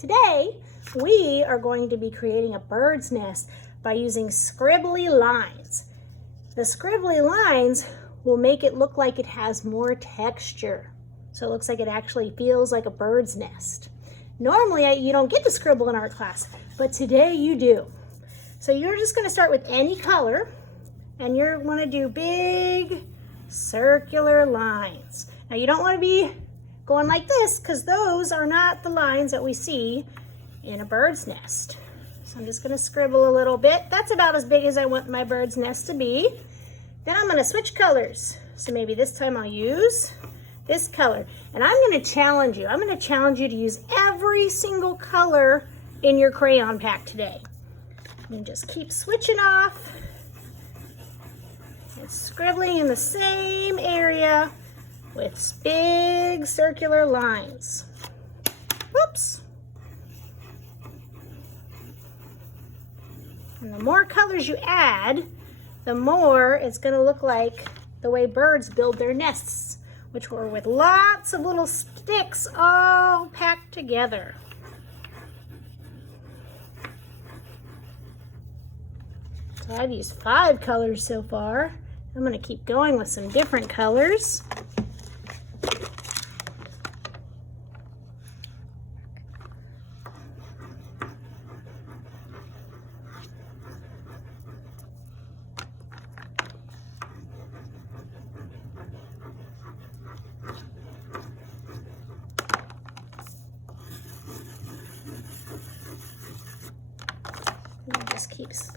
Today, we are going to be creating a bird's nest by using scribbly lines. The scribbly lines will make it look like it has more texture. So it looks like it actually feels like a bird's nest. Normally, you don't get to scribble in art class, but today you do. So you're just going to start with any color, and you're going to do big circular lines. Now you don't want to be going like this because those are not the lines that we see in a bird's nest. So I'm just going to scribble a little bit. That's about as big as I want my bird's nest to be. Then I'm going to switch colors. So maybe this time I'll use this color. And I'm going to challenge you. I'm going to challenge you to use every single color in your crayon pack today. And just keep switching off and scribbling in the same area with big circular lines. Whoops. And the more colors you add, the more it's going to look like the way birds build their nests, which were with lots of little sticks all packed together. So I've used 5 colors so far. I'm going to keep going with some different colors. Just keeps.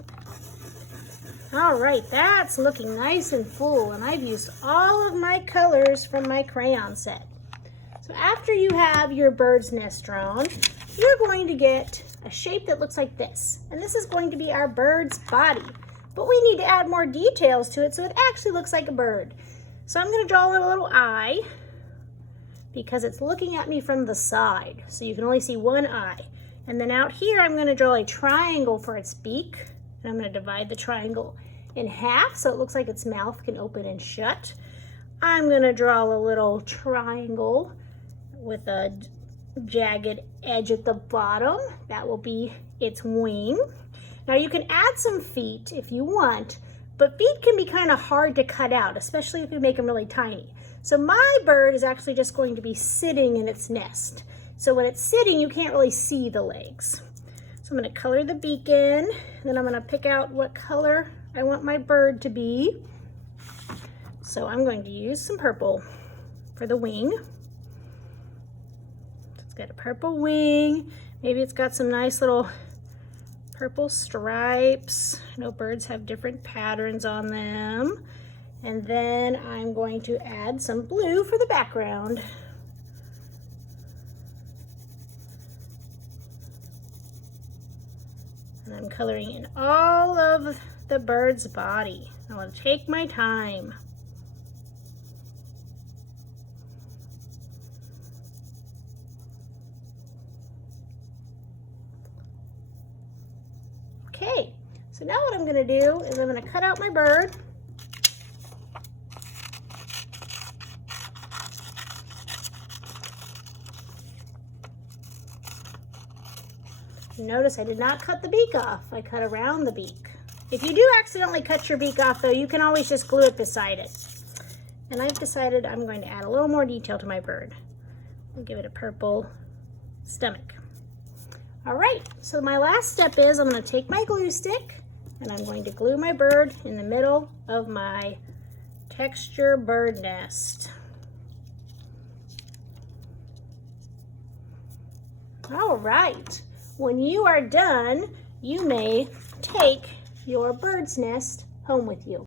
All right, that's looking nice and full, and I've used all of my colors from my crayon set. So after you have your bird's nest drawn, you're going to get a shape that looks like this, and this is going to be our bird's body, but we need to add more details to it so it actually looks like a bird. So I'm going to draw a little eye because it's looking at me from the side, so you can only see one eye. And then out here, I'm going to draw a triangle for its beak. And I'm going to divide the triangle in half so it looks like its mouth can open and shut. I'm going to draw a little triangle with a jagged edge at the bottom. That will be its wing. Now you can add some feet if you want, but feet can be kind of hard to cut out, especially if you make them really tiny. So my bird is actually just going to be sitting in its nest. So when it's sitting, you can't really see the legs. So I'm going to color the beak in, and then I'm going to pick out what color I want my bird to be. So I'm going to use some purple for the wing. It's got a purple wing. Maybe it's got some nice little purple stripes. I know birds have different patterns on them. And then I'm going to add some blue for the background. And I'm coloring in all of the bird's body. I want to take my time. Okay, so now what I'm going to do is I'm going to cut out my bird. Notice I did not cut the beak off. I cut around the beak. If you do accidentally cut your beak off, though, you can always just glue it beside it. And I've decided I'm going to add a little more detail to my bird. I'll give it a purple stomach. All right, so my last step is I'm going to take my glue stick and I'm going to glue my bird in the middle of my texture bird nest. All right. When you are done, you may take your bird's nest home with you.